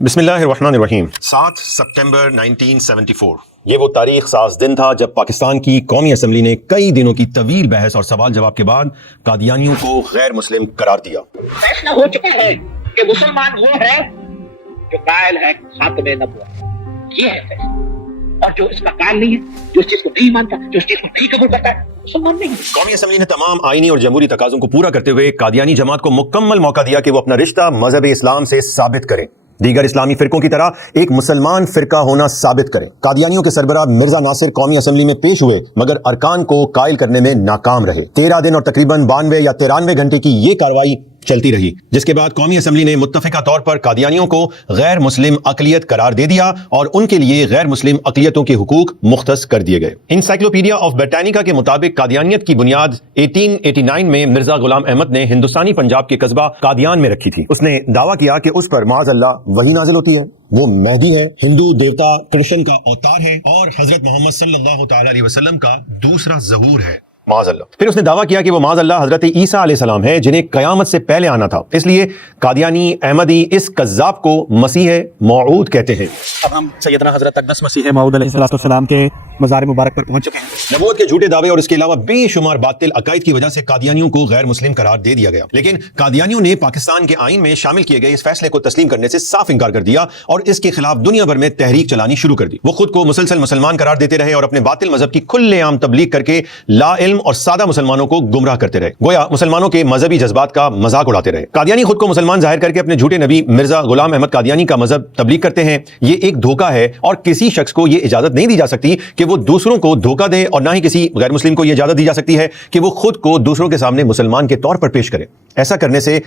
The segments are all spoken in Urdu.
بسم اللہ الرحمن الرحیم 7 ستمبر 1974 یہ وہ تاریخ ساز دن تھا جب پاکستان کی قومی اسمبلی نے کئی دنوں کی طویل بحث اور سوال جواب کے بعد قادیانیوں کو غیر مسلم قرار دیا۔ فیصلہ ہو چکا ہے کہ مسلمان وہ ہے جو قائل ہے خاتمِ نبوت، یہ ہے فیصلہ، اور جو اس کا قائل نہیں ہے، جو اس چیز کو نہیں مانتا، جو اس چیز کو نہیں قبول کرتا ہے، مسلمان نہیں ہے۔ قومی اسمبلی نے تمام آئینی اور جمہوری تقاضوں کو پورا کرتے ہوئے قادیانی جماعت کو مکمل موقع دیا کہ وہ اپنا رشتہ مذہب اسلام سے ثابت کریں، دیگر اسلامی فرقوں کی طرح ایک مسلمان فرقہ ہونا ثابت کریں۔ قادیانیوں کے سربراہ مرزا ناصر قومی اسمبلی میں پیش ہوئے مگر ارکان کو قائل کرنے میں ناکام رہے۔ 13 دن اور تقریباً 92 یا 93 گھنٹے کی یہ کارروائی چلتی رہی، جس کے بعد قومی اسمبلی نے متفقہ طور پر قادیانیوں کو غیر مسلم اقلیت قرار دے دیا اور ان کے لیے غیر مسلم اقلیتوں کے حقوق مختص کر دیے گئے۔ انسائکلوپیڈیا آف برٹانیکا کے مطابق قادیانیت کی بنیاد 1889 میں مرزا غلام احمد نے ہندوستانی پنجاب کے قصبہ قادیان میں رکھی تھی۔ اس نے دعویٰ کیا کہ اس پر معاذ اللہ وحی نازل ہوتی ہے، وہ مہدی ہے، ہندو دیوتا کرشن کا اوتار ہے اور حضرت محمد صلی اللہ تعالی علیہ وسلم کا دوسرا ظہور ہے، معاذ اللہ۔ پھر اس نے دعویٰ کیا کہ وہ معاذ اللہ حضرت عیسیٰ علیہ السلام ہے جنہیں قیامت سے پہلے آنا تھا، اس لیے قادیانی احمدی اس کذاب کو مسیح موعود کہتے ہیں۔ اب ہم سیدنا حضرت اقدس مسیح موعود علیہ السلام کے مزار مبارک پر پہنچ چکے ہیں۔ نبوت کے جھوٹے دعوے اور اس کے علاوہ بے شمار باطل عقائد کی وجہ سے قادیانیوں کو غیر مسلم قرار دے دیا گیا، لیکن قادیانیوں نے پاکستان کے آئین میں شامل کیے گئے اس فیصلے کو تسلیم کرنے سے صاف انکار کر دیا اور اس کے خلاف دنیا بھر میں تحریک چلانی شروع کر دی۔ وہ خود کو مسلسل مسلمان قرار دیتے رہے اور اپنے باطل مذہب کی کھلے عام تبلیغ کر کے لا علم اور سادہ مسلمانوں کو گمراہ کرتے رہے، گویا مسلمانوں کے مذہبی جذبات کا مذاق اڑاتے رہے۔ قادیانی خود کو مسلمان ظاہر کر کے اپنے جھوٹے نبی مرزا غلام احمد قادیانی کا مذہب تبلیغ کرتے ہیں۔ یہ ایک دھوکہ ہے اور کسی شخص کو یہ اجازت نہیں دی جا سکتی کہ وہ دوسروں کو دھوکہ دے، اور نہ ہی کسی غیر مسلم کو یہ اجازت دی جا سکتی ہے کہ وہ خود کو دوسروں کے سامنے مسلمان کے طور پر پیش کرے۔ ایسا کرنے سے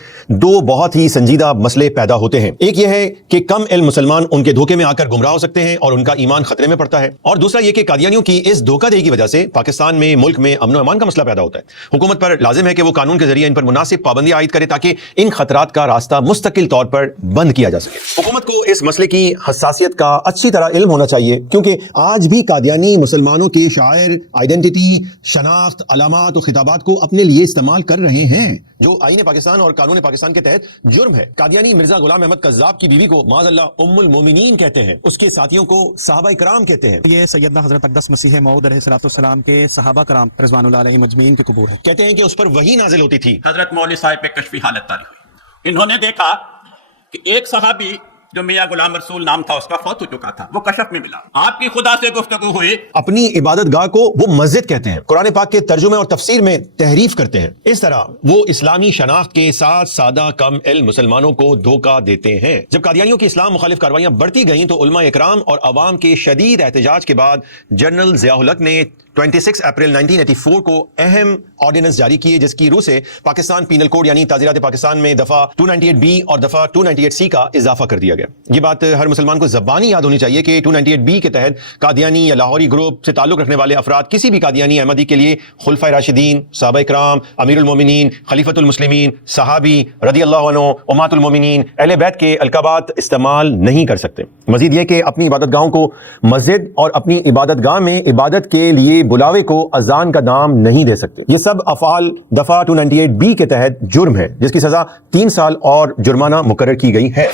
دو بہت ہی سنجیدہ مسئلے پیدا ہوتے ہیں، ایک یہ ہے کہ کم علم مسلمان ان کے دھوکے میں آ کر گمراہ ہو سکتے ہیں اور ان کا ایمان خطرے میں پڑتا ہے، اور دوسرا یہ کہ قادیانیوں کی اس دھوکہ دہی کی وجہ سے پاکستان میں ملک میں امن و امان کا مسئلہ پیدا ہوتا ہے۔ حکومت پر لازم ہے کہ وہ قانون کے ذریعے ان پر مناسب پابندیاں عائد کرے تاکہ ان خطرات کا راستہ مستقل طور پر بند کیا جا سکے۔ حکومت کو اس مسئلے کی حساسیت کا اچھی طرح علم ہونا چاہیے، کیونکہ آج بھی قادیانی مسلمانوں کے شعائر، آئیڈینٹی، شناخت، علامات و خطابات کو اپنے لیے استعمال کر رہے ہیں، جو آئین پاکستان اور قانون پاکستان کے تحت جرم ہے۔ قادیانی مرزا غلام احمد قذاب کی بیوی کو معاذ اللہ ام المومنین کہتے ہیں، اس کے ساتھیوں کو صحابہ کرام کہتے ہیں۔ یہ سیدنا حضرت اقدس مسیح موعود علیہ السلام کے صحابہ کرام رضوان اللہ علیہم اجمعین کی قبور ہے۔ کہتے ہیں کہ اس پر وحی نازل ہوتی تھی۔ حضرت مولوی صاحب پہ کشفی حالت طاری ہوئی، انہوں نے دیکھا کہ ایک صحابی جو میاں غلام رسول نام تھا اس کا فوت ہو چکا تھا، وہ کشف میں ملا۔ آپ کی خدا سے گفتگو ہوئی، اپنی عبادت گاہ کو وہ مسجد کہتے ہیں، قرآن پاک کے ترجمے اور تفسیر میں تحریف کرتے ہیں۔ اس طرح وہ اسلامی شناخت کے ساتھ سادہ کم علم مسلمانوں کو دھوکہ دیتے ہیں۔ جب قادیانیوں کی اسلام مخالف کاروائیاں بڑھتی گئیں تو علماء اکرام اور عوام کے شدید احتجاج کے بعد جنرل ضیاء الحق نے 26 اپریل 1984 کو اہم آرڈیننس جاری کیے، جس کی روح سے پاکستان پینل کوڈ یعنی تعزیرات پاکستان میں دفعہ 298 اور دفعہ 298 کا اضافہ کر دیا گیا۔ یہ بات ہر مسلمان کو زبانی یاد ہونی چاہیے کہ 298 کے تحت قادیانی یا لاہوری گروپ سے تعلق رکھنے والے افراد کسی بھی قادیانی احمدی کے لیے خلفائے راشدین، صحابہ اکرام، امیر المومنین، خلیفۃ المسلمین، صحابی رضی اللہ عنہ، امہات المومنین، اہل بیت کے القابات استعمال نہیں کر سکتے۔ مزید یہ کہ اپنی عبادت گاہوں کو مسجد اور اپنی عبادت گاہ میں عبادت کے لیے بلاوے کو اذان کا نام نہیں دے سکتے۔ یہ سب افعال دفعہ 298 کے تحت جرم ہے، جس کی سزا 3 سال اور جرمانہ مقرر کی گئی ہے۔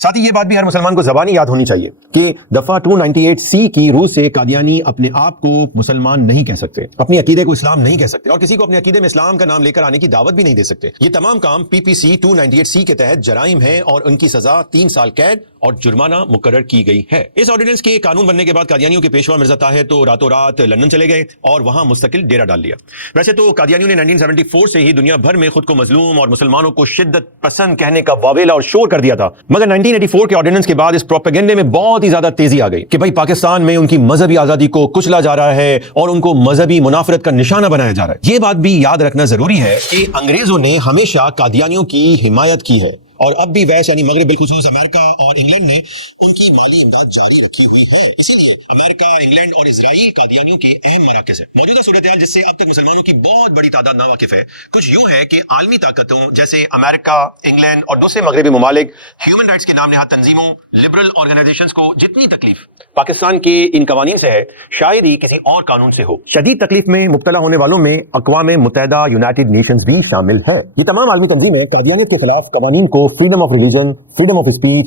ساتھ ہی یہ بات بھی ہر مسلمان کو زبانی یاد ہونی چاہیے کہ دفعہ 298 کی روح سے قادیانی اپنے آپ کو مسلمان نہیں کہہ سکتے، اپنی عقیدے کو اسلام نہیں کہہ سکتے، اور کسی کو اپنے عقیدے میں اسلام کا نام لے کر آنے کی دعوت بھی نہیں دے سکتے۔ یہ تمام کام PPC 298 کے تحت جرائم ہیں اور ان کی سزا 3 سال قید اور جرمانہ مقرر کی گئی ہے۔ اس آرڈیننس کے قانون بننے کے بعد قادیانیوں کے پیشوا مرزا طاہر تو راتوں رات لندن چلے گئے اور وہاں مستقل ڈیرا ڈال لیا۔ ویسے تو قادیانیوں نے 1974 سے ہی دنیا بھر میں خود کو مظلوم اور مسلمانوں کو شدت پسند کہنے کا واویلا اور شور کر دیا تھا، مگر 1984 کے آرڈیننس کے بعد اس پروپیگنڈے میں بہت ہی زیادہ تیزی آ گئی کہ بھائی پاکستان میں ان کی مذہبی آزادی کو کچلا جا رہا ہے اور ان کو مذہبی منافرت کا نشانہ بنایا جا رہا ہے۔ یہ بات بھی یاد رکھنا ضروری ہے کہ انگریزوں نے ہمیشہ قادیانیوں کی حمایت کی ہے، اور اب بھی ویسٹ یعنی مغرب بالخصوص امریکہ اور انگلینڈ نے ان کی مالی امداد جاری رکھی ہوئی ہے۔ اسی لیے امریکہ، انگلینڈ اور اسرائیل قادیانیوں کے اہم مراکز ہیں۔ موجودہ صورتحال جس سے اب تک مسلمانوں کی بہت بڑی تعداد ناواقف ہے کچھ یوں ہے کہ عالمی طاقتوں جیسے امریکہ، انگلینڈ اور دوسرے مغربی ممالک ہیومن رائٹس کے نام نہاد تنظیموں، لبرل آرگنائزیشنز کو جتنی تکلیف پاکستان کے ان قوانین سے ہے شاید ہی کسی اور قانون سے ہو۔ شدید تکلیف میں مبتلا ہونے والوں میں اقوام متحدہ، یونائٹڈ نیشنز بھی شامل ہے۔ یہ تمام عالمی تنظیمیں قادیانیت کے خلاف قوانین کو freedom of religion, freedom of speech,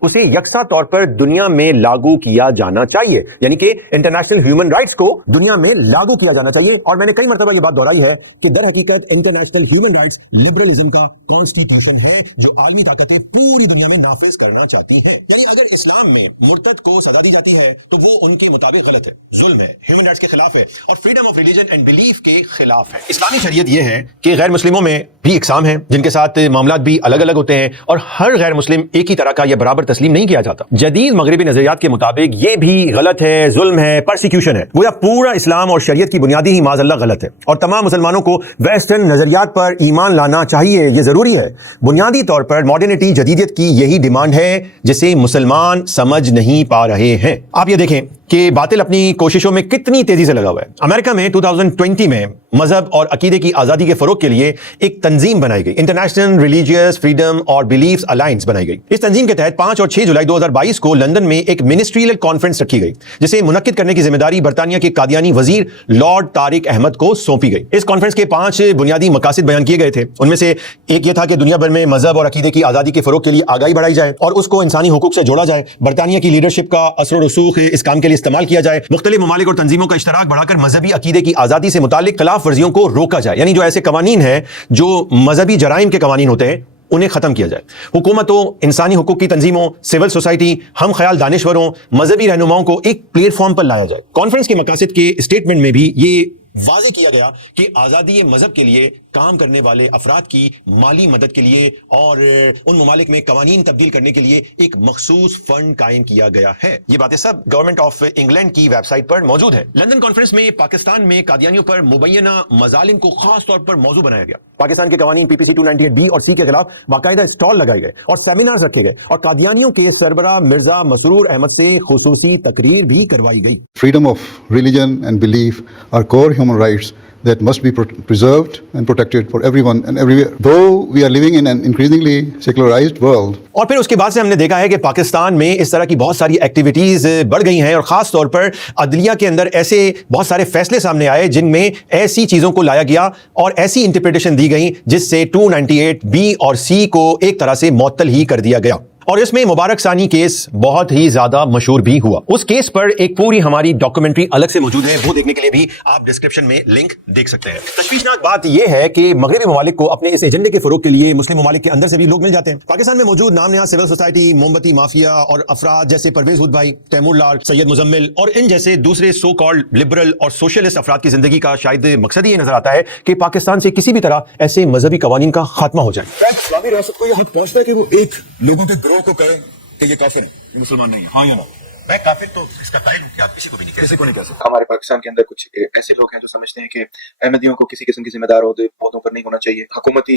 اسے یکساں طور پر دنیا میں لاگو کیا جانا چاہیے، یعنی کہ انٹرنیشنل ہیومن رائٹس کو دنیا میں لاگو کیا جانا چاہیے۔ اور میں نے کئی مرتبہ یہ بات دہرائی ہے کہ در حقیقت انٹرنیشنل ہیومن رائٹس لبرلزم کا کانسٹیٹیوشن ہے جو عالمی طاقتیں پوری دنیا میں نافذ کرنا چاہتی ہیں۔ یعنی اگر اسلام میں مرتد کو سزا دی جاتی ہے تو وہ ان کے مطابق غلط ہے، ظلم ہے، ہیومن رائٹس کے خلاف ہے اور freedom of religion and belief کے خلاف ہے۔ اسلامی شریعت یہ ہے کہ غیر مسلموں میں بھی اقسام ہیں جن کے ساتھ معاملات بھی الگ الگ ہوتے ہیں اور ہر غیر مسلم ایک ہی طرح کا یا برابر تسلیم نہیں کیا جاتا۔ جدید مغربی نظریات کے مطابق یہ بھی غلط ہے، ظلم ہے، پرسیکیوشن ہے، گویا پورا اسلام اور شریعت کی بنیادی ہی معاذ اللہ غلط ہے اور تمام مسلمانوں کو ویسٹرن نظریات پر ایمان لانا چاہیے، یہ ضروری ہے۔ بنیادی طور پر ماڈرنٹی، جدیدیت کی یہی ڈیمانڈ ہے جسے مسلمان سمجھ نہیں پا رہے ہیں۔ آپ یہ دیکھیں کہ باطل اپنی کوششوں میں کتنی تیزی سے لگا ہوا ہے۔ امریکہ میں 2020 میں مذہب اور عقیدے کی آزادی کے فروغ کے لیے ایک تنظیم بنائی گئی، انٹرنیشنل ریلیجیس فریڈم اور بلیفز الائنس بنائی گئی۔ اس تنظیم کے تحت 5 اور 6 جولائی 2022 کو لندن میں ایک منسٹریل کانفرنس رکھی گئی جسے منعقد کرنے کی ذمہ داری برطانیہ کے قادیانی وزیر لارڈ طارق احمد کو سونپی گئی۔ اس کانفرنس کے 5 بنیادی مقاصد بیان کیے گئے تھے، ان میں سے ایک یہ تھا کہ دنیا بھر میں مذہب اور عقیدے کی آزادی کے فروغ کے لیے آگاہی بڑھائی جائے اور اس کو انسانی حقوق سے جوڑا جائے، برطانیہ کی لیڈرشپ کا اثر و رسوخ اس کام کے لیے استعمال کیا جائے، مختلف ممالک اور تنظیموں کا اشتراک بڑھا کر مذہبی عقیدے کی آزادی سے متعلق خلاف ورزیوں کو روکا جائے، یعنی جو ایسے قوانین ہیں جو مذہبی جرائم کے قوانین ہوتے ہیں انہیں ختم کیا جائے۔ حکومتوں، انسانی حقوق کی تنظیموں، سول سوسائٹی، ہم خیال دانشوروں، مذہبی رہنماؤں کو ایک پلیٹ فارم پر لایا جائے۔ کانفرنس کے مقاصد کے اسٹیٹمنٹ میں بھی یہ واضح کیا گیا کہ آزادی مذہب کے لیے کام کرنے والے افراد کی مالی مدد کے لیے اور ان ممالک میں قوانین تبدیل کرنے کے لیے ایک مخصوص فنڈ قائم کیا گیا ہے۔ یہ باتیں سب گورنمنٹ آف انگلینڈ کی ویب سائٹ پر موجود ہے۔ لندن کانفرنس میں پاکستان میں قادیانیوں پر مبینہ مظالم کو خاص طور پر موضوع بنایا گیا۔ پاکستان کے قوانین PPC 298B اور C کے خلاف باقاعدہ اسٹال لگائے گئے اور سیمینارز رکھے گئے اور قادیانیوں کے سربراہ مرزا مسرور احمد سے خصوصی تقریر بھی کروائی گئی۔ Freedom of religion and belief are core human rights that must be preserved and protected for everyone and everywhere. Though we are living in an increasingly secularized world. اور پھر اس کے بعد سے ہم نے دیکھا ہے کہ پاکستان میں اس طرح کی بہت ساری ایکٹیویٹیز بڑھ گئی ہیں اور خاص طور پر عدلیہ کے اندر ایسے بہت سارے فیصلے سامنے آئے جن میں ایسی چیزوں کو لایا گیا اور ایسی انٹرپریٹیشن دی گئی جس سے 298B اور C کو ایک طرح سے معطل ہی کر دیا گیا۔ اور اس میں مبارک ثانی کیس بہت ہی زیادہ مشہور بھی ہوا۔ اس کیس پر ایک پوری ہماری ڈاکومنٹری الگ سے موجود ہے، وہ دیکھنے کے لیے بھی آپ ڈسکرپشن میں لنک دیکھ سکتے ہیں۔ تشویشناک بات یہ ہے کہ مغربی ممالک کو اپنے اس ایجنڈے کے فروغ کے لیے مسلم ممالک کے اندر سے بھی لوگ مل جاتے ہیں۔ پاکستان میں موجود نام نہاد سول سوسائٹی، موم بتی مافیا اور افراد جیسے پرویز ہود بھائی، تیمور لال، سید مزمل اور ان جیسے دوسرے سو کالڈ لبرل اور سوشلسٹ افراد کی زندگی کا شاید مقصد یہ نظر آتا ہے کہ پاکستان سے کسی بھی طرح ایسے مذہبی قوانین کا خاتمہ ہو جائے۔ اسلامی ریاست کو یہ حق پہنچتا ہے کہ وہ ایک لوگوں کے گروہ کو کہے کہ یہ کافر ہے، مسلمان نہیں ہے، ہاں یا نہ؟ میں کافر تو اس کا قائل ہوں کہ آپ کسی کو بھی نہیں کسی کو نہیں کہہ سکتے۔ ہمارے پاکستان کے اندر کچھ ایسے لوگ ہیں جو سمجھتے ہیں کہ احمدیوں کو کسی قسم کی ذمہ دار عہدوں پر نہیں ہونا چاہیے، حکومتی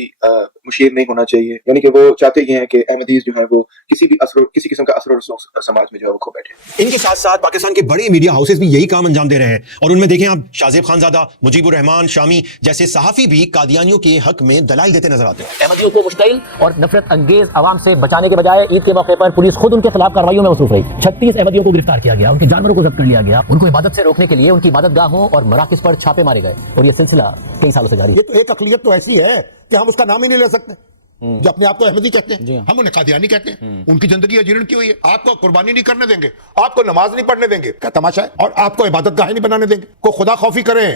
مشیر نہیں ہونا چاہیے، یعنی کہ وہ چاہتے یہ ہیں کہ احمدیز جو ہیں وہ کسی قسم کا اثر و رسوخ سماج میں جو ہے وہ کھو بیٹھے۔ ان کے ساتھ ساتھ پاکستان کے بڑے میڈیا ہاؤسز بھی یہی کام انجام دے رہے ہیں اور ان میں دیکھیں آپ شاہ زیب خانزادہ، مجیب الرحمان شامی جیسے صحافی بھی قادیانیوں کے حق میں دلائل دیتے نظر آتے ہیں۔ احمدیوں کو مشتعل اور نفرت انگیز عوام سے بچانے کے بجائے عید کے موقع پر پولیس خود ان کے خلاف کارروائیوں میں مصروف رہی۔ 36 احمدیوں کو گرفتار کیا گیا، ان کے جانوروں کو ضبط کر لیا گیا، ان کو عبادت سے روکنے کے لیے ان کی عبادت گاہوں اور مراکز پر چھاپے مارے گئے اور یہ سلسلہ کئی سالوں سے جاری ہے۔ یہ تو ایک اقلیت تو ایسی ہے کہ ہم اس کا نام ہی نہیں لے سکتے، جو اپنے آپ کو احمدی کہتے ہیں، ہم انہیں قادیانی کہتے ہیں۔ ان کی زندگی اجیرن کی ہوئی ہے، آپ کو قربانی نہیں کرنے دیں گے، آپ کو نماز نہیں پڑھنے دیں گے، کیا تماشا ہے، اور آپ کو عبادت گاہیں نہیں بنانے دیں گے، کو خدا خوفی کریں،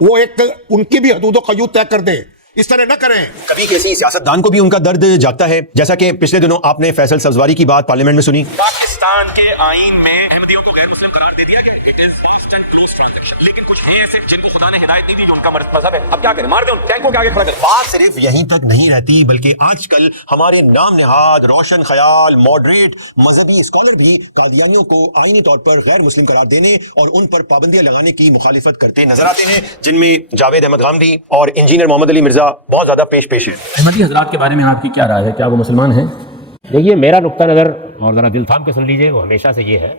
وہ ایک ان کی بھی حدود و قیود طے کر دیں، اس طرح نہ کریں۔ کبھی کسی سیاستدان کو بھی ان کا درد جاگتا ہے، جیسا کہ پچھلے دنوں آپ نے فیصل سبزواری کی بات پارلیمنٹ میں سنی۔ پاکستان کے آئین میں احمدیوں کو غیر مسلم قرار دے دیا گیا، لیکن کچھ ہیں ایسے جن کو خدا نے ہدایت نہیں دی، جو ان کا مذہب ہے، اب کیا کریں، مار دیں ان ٹینکوں کے آگے کھڑا کر۔ بات صرف یہیں تک نہیں رہتی بلکہ آج کل ہمارے نام نہاد روشن خیال ماڈریٹ مذہبی اسکالر بھی قادیانیوں کو آئینی طور پر غیر مسلم قرار دینے اور ان پر پابندیاں لگانے کی مخالفت کرتے نظر آتے ہیں، جن میں جاوید احمد غامدی اور انجینئر محمد علی مرزا بہت زیادہ پیش ہیں۔ احمدی حضرات کے بارے میں آپ کی کیا رائے ہے، کیا وہ مسلمان ہیں؟ دیکھیے میرا نقطہ نظر، اور ذرا دل تھام کے سن لیجئے، وہ ہمیشہ سے یہ ہے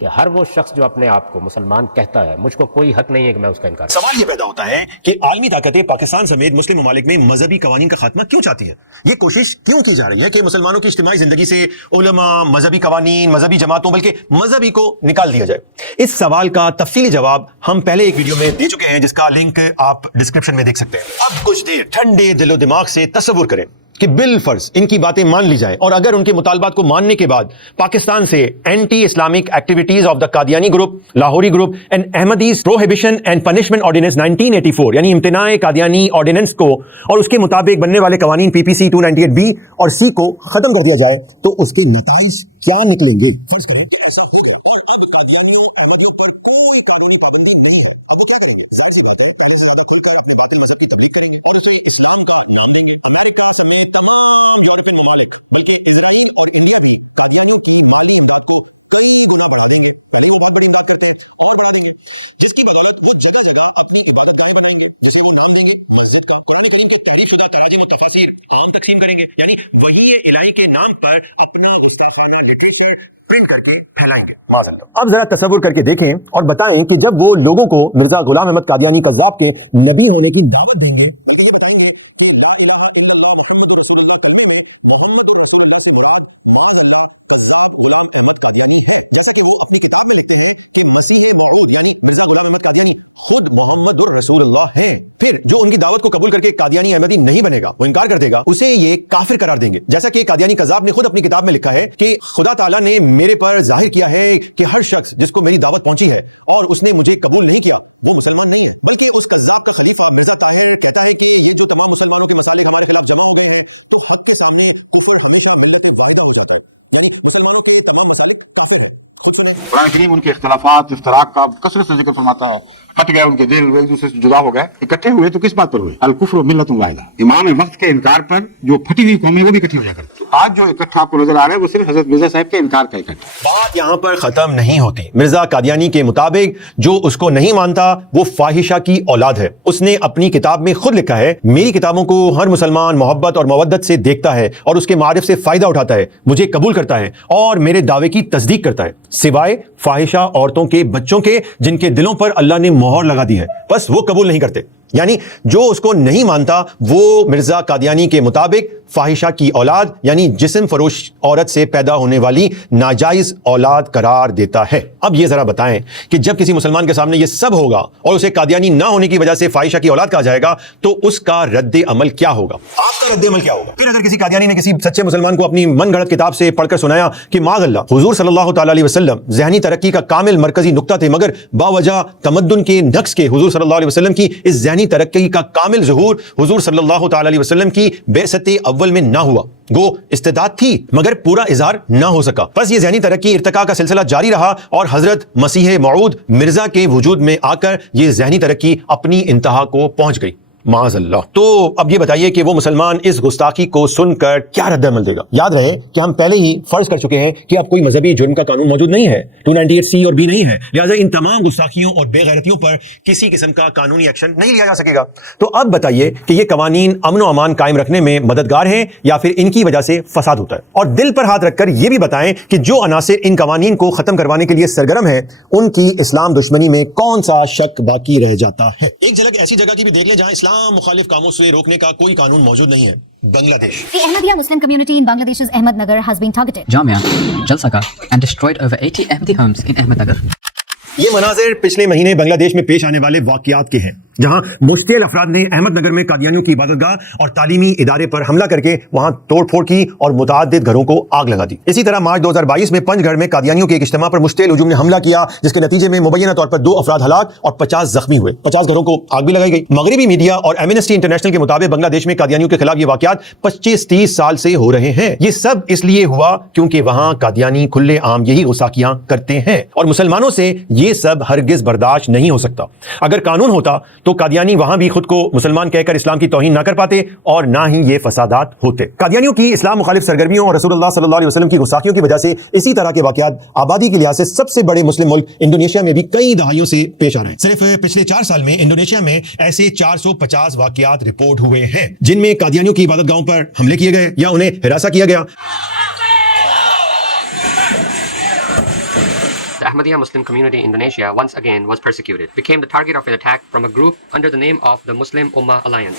کہ ہر وہ شخص جو اپنے آپ کو مسلمان کہتا ہے، مجھ کو کوئی حق نہیں ہے کہ میں اس کا انکار کروں۔ سوال یہ پیدا ہوتا ہے کہ عالمی طاقتیں پاکستان سمیت مسلم ممالک میں مذہبی قوانین کا خاتمہ کیوں چاہتی ہیں؟ یہ کوشش کیوں کی جا رہی ہے کہ مسلمانوں کی اجتماعی زندگی سے علماء، مذہبی قوانین، مذہبی جماعتوں بلکہ مذہبی کو نکال دیا جائے؟ اس سوال کا تفصیلی جواب ہم پہلے ایک ویڈیو میں دے چکے ہیں جس کا لنک آپ ڈسکرپشن میں دیکھ سکتے ہیں۔ اب کچھ دیر ٹھنڈے دل و دماغ سے تصور کریں کہ بالفرض ان کی باتیں مان لی جائے اور اگر ان کے مطالبات کو ماننے کے بعد پاکستان سے anti Islamic activities of the Qadiani group, Lahori group and Ahmadis prohibition and punishment ordinance 1984 یعنی امتناع قادیانی آرڈیننس کو اور اس کے مطابق بننے والے قوانین PPC 298B اور C کو ختم کر دیا جائے تو اس کے نتائج کیا نکلیں گے؟ جس کی بجائے وہ جگہ جگہ اپنی عبادت کی بنائیں گے، جسے وہ نام دیں گے مسجد کو، قرآن کریم کے تعریف شدہ تراجم و تفاسیر عام تقسیم کریں گے، یعنی وہی الہی کے نام پر اپنا گستاخانہ لٹریچر پرنٹ کر کے پھیلائیں گے۔ اب ذرا تصور کر کے دیکھیں اور بتائیں کہ جب وہ لوگوں کو مرزا غلام احمد قادیانی قذاب کے نبی ہونے کی دعوت دیں گے قرآن کریم ان کے اختلافات افتراق کا کثرت سے ذکر فرماتا ہے، پھٹ گئے ان کے دل، وہ ایک دوسرے سے جدا ہو گئے، اکٹھے ہوئے تو کس بات پر ہوئے؟ الکفر ملت واحدہ، امام وقت کے انکار پر جو پھٹی ہوئی قومیں وہ بھی اکٹھی ہو جا کرتی۔ آج جو اکٹھا آپ کو نظر آ رہا ہے وہ صرف حضرت مرزا صاحب کے انکار کا اکٹھا۔ بات یہاں پر ختم نہیں ہوتی۔ مرزا قادیانی کے مطابق جو اس کو نہیں مانتا وہ فاحشہ کی اولاد ہے۔ اس نے اپنی کتاب میں خود لکھا ہے، میری کتابوں کو ہر مسلمان محبت اور مودت سے دیکھتا ہے اور اس کے معارف سے فائدہ اٹھاتا ہے، مجھے قبول کرتا ہے اور میرے دعوے کی تصدیق کرتا ہے، سوائے فاحشہ عورتوں کے بچوں کے جن کے دلوں پر اللہ نے مہر لگا دی ہے، بس وہ قبول نہیں کرتے۔ یعنی جو اس کو نہیں مانتا وہ مرزا قادیانی کے مطابق فاحشہ کی اولاد یعنی جسم فروش عورت سے پیدا ہونے والی ناجائز اولاد قرار دیتا ہے۔ اب یہ ذرا بتائیں کہ جب کسی مسلمان کے سامنے یہ سب ہوگا اور اسے قادیانی نہ ہونے کی وجہ سے فاحشہ کی اولاد کہا جائے گا تو اس کا رد عمل کیا ہوگا؟ آپ کا رد عمل کیا ہوگا؟ پھر اگر کسی قادیانی نے کسی سچے مسلمان کو اپنی من گھڑت کتاب سے پڑھ کر سنایا کہ معاذ اللہ حضور صلی اللہ تعالی علیہ وسلم ذہنی ترقی کا کامل مرکزی نقطہ تھے، مگر باوجہ تمدن کے نقص کے حضور صلی اللہ علیہ وسلم کی اس ذہنی ترقی کا کامل ظہور حضور صلی اللہ تعالی علیہ وسلم کی بعثت اول میں نہ ہوا، گو استعداد تھی مگر پورا اظہار نہ ہو سکا، بس یہ ذہنی ترقی ارتقاء کا سلسلہ جاری رہا اور حضرت مسیح موعود مرزا کے وجود میں آ کر یہ ذہنی ترقی اپنی انتہا کو پہنچ گئی، معاذ اللہ۔ تو اب یہ بتائیے کہ وہ مسلمان اس گستاخی کو سن کر کیا رد عمل دے گا؟ یاد رہے کہ ہم پہلے ہی فرض کر چکے ہیں کہ اب کوئی مذہبی جرم کا قانون موجود نہیں ہے، 298C اور B نہیں ہے، لہٰذا ان تمام گستاخیوں اور بے غیرتیوں پر کسی قسم کا قانونی ایکشن نہیں لیا جا سکے گا۔ تو اب بتائیے کہ یہ قوانین امن و امان قائم رکھنے میں مددگار ہیں یا پھر ان کی وجہ سے فساد ہوتا ہے؟ اور دل پر ہاتھ رکھ کر یہ بھی بتائیں کہ جو عناصر ان قوانین کو ختم کروانے کے لیے سرگرم ہیں ان کی اسلام دشمنی میں کون سا شک باقی رہ جاتا ہے؟ ایک جھلک ایسی جگہ کی بھی دیکھ لیں جہاں اسلام مخالف کاموں سے روکنے کا کوئی قانون موجود نہیں ہے، بنگلہ دیش۔ The Ahmadiyya Muslim community in Bangladesh's Ahmednagar has been targeted. Jamia, Jalsaka, and destroyed over 80 Ahmadi homes in Ahmednagar. یہ مناظر پچھلے مہینے بنگلہ دیش میں پیش آنے والے واقعات کے ہیں جہاں مشتعل افراد نے احمد نگر میں قادیانیوں کی عبادت گاہ اور تعلیمی ادارے پر حملہ کر کے وہاں توڑ پھوڑ کی اور متعدد گھروں کو آگ لگا دی۔ اسی طرح مارچ 2022 میں پنج گھر میں قادیانیوں کے ایک اجتماع پر مشتعل ہجوم نے حملہ کیا جس کے نتیجے میں مبینہ طور پر 2 افراد ہلاک اور 50 زخمی ہوئے، 50 گھروں کو آگ بھی لگائی گئی۔ مغربی میڈیا اور ایمنسٹی انٹرنیشنل کے مطابق بنگلہ دیش میں قادیانیوں کے خلاف یہ واقعات 25-30 سال سے ہو رہے ہیں۔ یہ سب اس لیے ہوا کیونکہ وہاں قادیانی کھلے عام یہی غساخیاں کرتے ہیں اور مسلمانوں سے یہ سب ہرگز برداشت نہیں ہو سکتا۔ اگر قانون ہوتا تو قادیانی وہاں بھی خود کو مسلمان کہہ کر اسلام کی توہین نہ کر پاتے اور نہ ہی یہ فسادات ہوتے۔ قادیانیوں کی اسلام مخالف سرگرمیوں اور رسول اللہ صلی اللہ علیہ وسلم کی گستاخیوں کی وجہ سے اسی طرح کے واقعات آبادی کے لحاظ سے سب سے بڑے مسلم ملک انڈونیشیا میں بھی کئی دہائیوں سے پیش آ رہے ہیں۔ صرف پچھلے 4 سال میں انڈونیشیا میں ایسے 450 واقعات رپورٹ ہوئے ہیں جن میں قادیانیوں کی عبادت گاہوں پر حملے کیے گئے یا انہیں ہراساں کیا گیا۔ Ahmadiyya Muslim community in Indonesia once again was persecuted, became the target of an attack from a group under the name of the Muslim Ummah Alliance.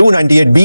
298B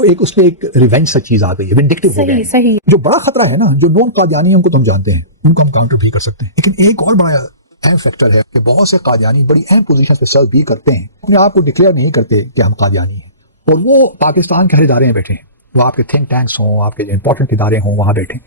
ایک اس میں ایک ریونج سا چیز آ گئی ہے, وینڈکٹیو ہو گئے ہیں. جو بڑا خطرہ ہے نا, جو نون قادیانی ان کو تم جانتے ہیں, ان کو ہم کاؤنٹر بھی کر سکتے ہیں. لیکن ایک اور بڑا اہم فیکٹر ہے کہ بہت سے قادیانی بڑی اہم پوزیشن پہ سرو بھی کرتے ہیں, اپنے آپ کو ڈکلیئر نہیں کرتے کہ ہم قادیانی ہیں, اور وہ پاکستان کے ہر ادارے میں بیٹھے ہیں, وہ آپ کے تھنک ٹینکس ہوں, آپ کے امپورٹنٹ ادارے ہوں, وہاں بیٹھے.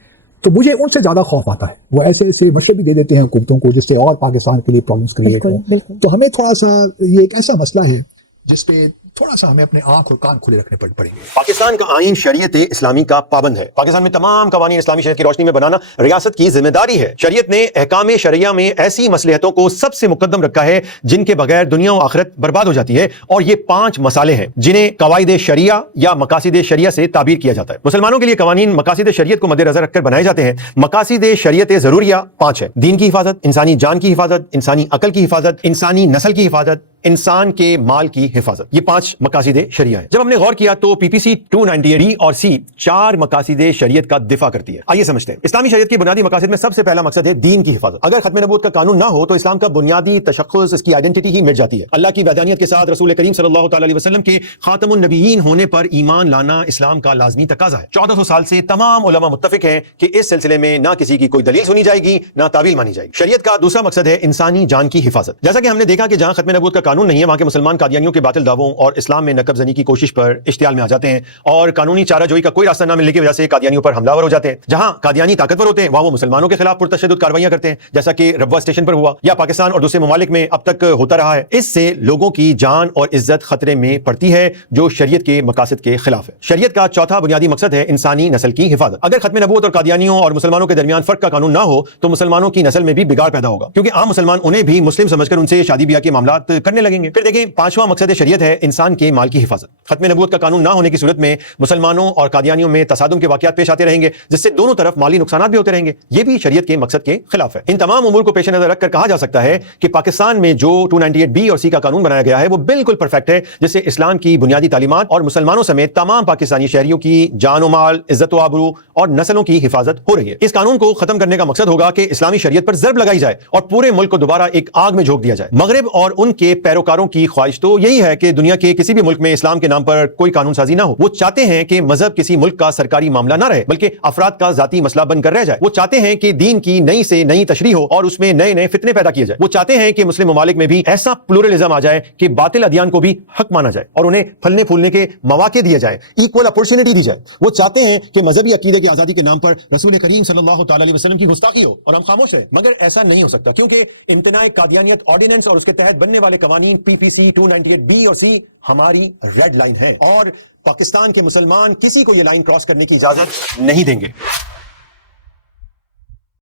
تو مجھے ان سے زیادہ خوف آتا ہے, وہ ایسے ایسے مشورے بھی دے دیتے ہیں حکومتوں کو جس سے اور پاکستان کے لیے پرابلمس کریٹ ہوں. تو ہمیں تھوڑا سا یہ ایک ایسا مسئلہ ہے جس پہ تھوڑا سا ہمیں اپنے آنکھ اور کان کھلے رکھنے پڑیں گے. پاکستان کا آئین شریعت اسلامی کا پابند ہے. پاکستان میں تمام قوانین اسلامی شریعت کی روشنی میں بنانا ریاست کی ذمہ داری ہے. شریعت نے احکام شرعیہ میں ایسی مصلحتوں کو سب سے مقدم رکھا ہے جن کے بغیر دنیا و آخرت برباد ہو جاتی ہے, اور یہ 5 مسالے ہیں جنہیں قواعد شریعہ یا مقاصد شریعہ سے تعبیر کیا جاتا ہے. مسلمانوں کے لیے قوانین مقاصد شریعت کو مد نظر رکھ کر بنائے جاتے ہیں. مقاصد شریعت ضروریہ 5 ہے: دین کی حفاظت, انسانی جان کی حفاظت, انسانی عقل کی حفاظت, انسانی نسل کی حفاظت, انسان کے مال کی حفاظت. یہ 5 مقاصد شریعہ ہیں. جب ہم نے غور کیا تو پی پی سی 298 اور سی 4 مقاصد شریعت کا دفاع کرتی ہے. آئیے سمجھتے ہیں. اسلامی شریعت کی بنیادی مقاصد میں سب سے پہلا مقصد ہے دین کی حفاظت. اگر ختم نبوت کا قانون نہ ہو تو اسلام کا بنیادی تشخص, اس کی آئیڈینٹی ہی مٹ جاتی ہے. اللہ کی وحدانیت کے ساتھ رسول کریم صلی اللہ تعالی علیہ وسلم کے خاتم النبیین ہونے پر ایمان لانا اسلام کا لازمی تقاضا ہے. 1400 سال سے تمام علماء متفق ہیں کہ اس سلسلے میں نہ کسی کی کوئی دلیل سنی جائے گی, نہ تعویل مانی جائے گی. شریعت کا دوسرا مقصد ہے انسانی جان کی حفاظت. جیسا کہ ہم نے دیکھا کہ جہاں ختم نبوت کا قانون نہیں ہے وہاں کے مسلمان قادیانیوں کے باطل دعووں اور اسلام میں نقب زنی کی کوشش پر اشتعال میں آ جاتے ہیں, اور قانونی چارہ جوئی کا کوئی راستہ نہ ملنے کی وجہ سے قادیانیوں پر حملہ آور ہو جاتے ہیں. جہاں قادیانی طاقتور ہوتے ہیں وہاں وہ مسلمانوں کے خلاف پرتشدد کارروائیاں کرتے ہیں, جیسا کہ ربوہ اسٹیشن پر ہوا یا پاکستان اور دوسرے ممالک میں اب تک ہوتا رہا ہے. اس سے لوگوں کی جان اور عزت خطرے میں پڑتی ہے, جو شریعت کے مقاصد کے خلاف ہے. شریعت کا چوتھا بنیادی مقصد ہے انسانی نسل کی حفاظت. اگر ختم نبوت اور قادیانیوں اور مسلمانوں کے درمیان فرق کا قانون نہ ہو تو مسلمانوں کی نسل میں بھی بگاڑ پیدا ہوگا, کیونکہ عام مسلمان انہیں بھی مسلم سمجھ کر ان سے شادی بیاہ کے معاملات کرنے لگیں گے. پھر دیکھیں 5واں مقصد شریعت ہے انسان کے مال کی حفاظت. ختم نبوت کا قانون نہ ہونے کی صورت میں مسلمانوں اور قادیانیوں میں تصادم کے واقعات پیش آتے رہیں گے, جس سے دونوں طرف مالی نقصانات بھی ہوتے رہیں گے. یہ بھی شریعت کے مقصد کے خلاف ہے. ان تمام امور کو پیش نظر رکھ کر کہا جا سکتا ہے کہ پاکستان میں جو 298 بی اور سی کا قانون بنایا گیا ہے وہ بالکل پرفیکٹ ہے, جس سے اسلام کی بنیادی تعلیمات اور مسلمانوں سمیت تمام پاکستانی شہریوں کی جان و مال, عزت و آبرو اور نسلوں کی حفاظت ہو رہی ہے. اس قانون کو ختم کرنے کا مقصد ہوگا کہ اسلامی شریعت پر ضرب لگائی جائے اور پورے ملک کو دوبارہ ایک آگ میں جھونک دیا جائے. مغرب اور ان کے پیروکاروں کی خواہش تو یہی ہے کہ دنیا کے کسی بھی ملک میں اسلام کے نام پر کوئی قانون سازی نہ ہو. وہ چاہتے ہیں کہ مذہب کسی ملک کا سرکاری معاملہ نہ رہے بلکہ افراد کا ذاتی مسئلہ بن کر رہ جائے. وہ چاہتے ہیں کہ دین کی نئی سے نئی تشریح ہو اور اس میں نئے نئے فتنے پیدا کیے جائے. وہ چاہتے ہیں کہ مسلم ممالک میں بھی ایسا پلورلزم آ جائے کہ باطل ادیان کو بھی حق مانا جائے اور انہیں پھلنے پھولنے کے مواقع دیے جائیں, ایکول اپورچونٹی دی جائے. وہ چاہتے ہیں کہ مذہبی عقیدے کی آزادی کے نام پر رسول کریم صلی اللہ تعالی علیہ وسلم کی گستاخی ہو اور ہم خاموش رہیں. مگر ایسا نہیں ہو سکتا, کیونکہ امتناع قادیانیت آرڈیننس اور اس کے تحت بننے والے قوانین پی پی سی 298 بی اور سی ہماری ریڈ لائن ہے, اور پاکستان کے مسلمان کسی کو یہ لائن کراس کرنے کی اجازت نہیں دیں گے.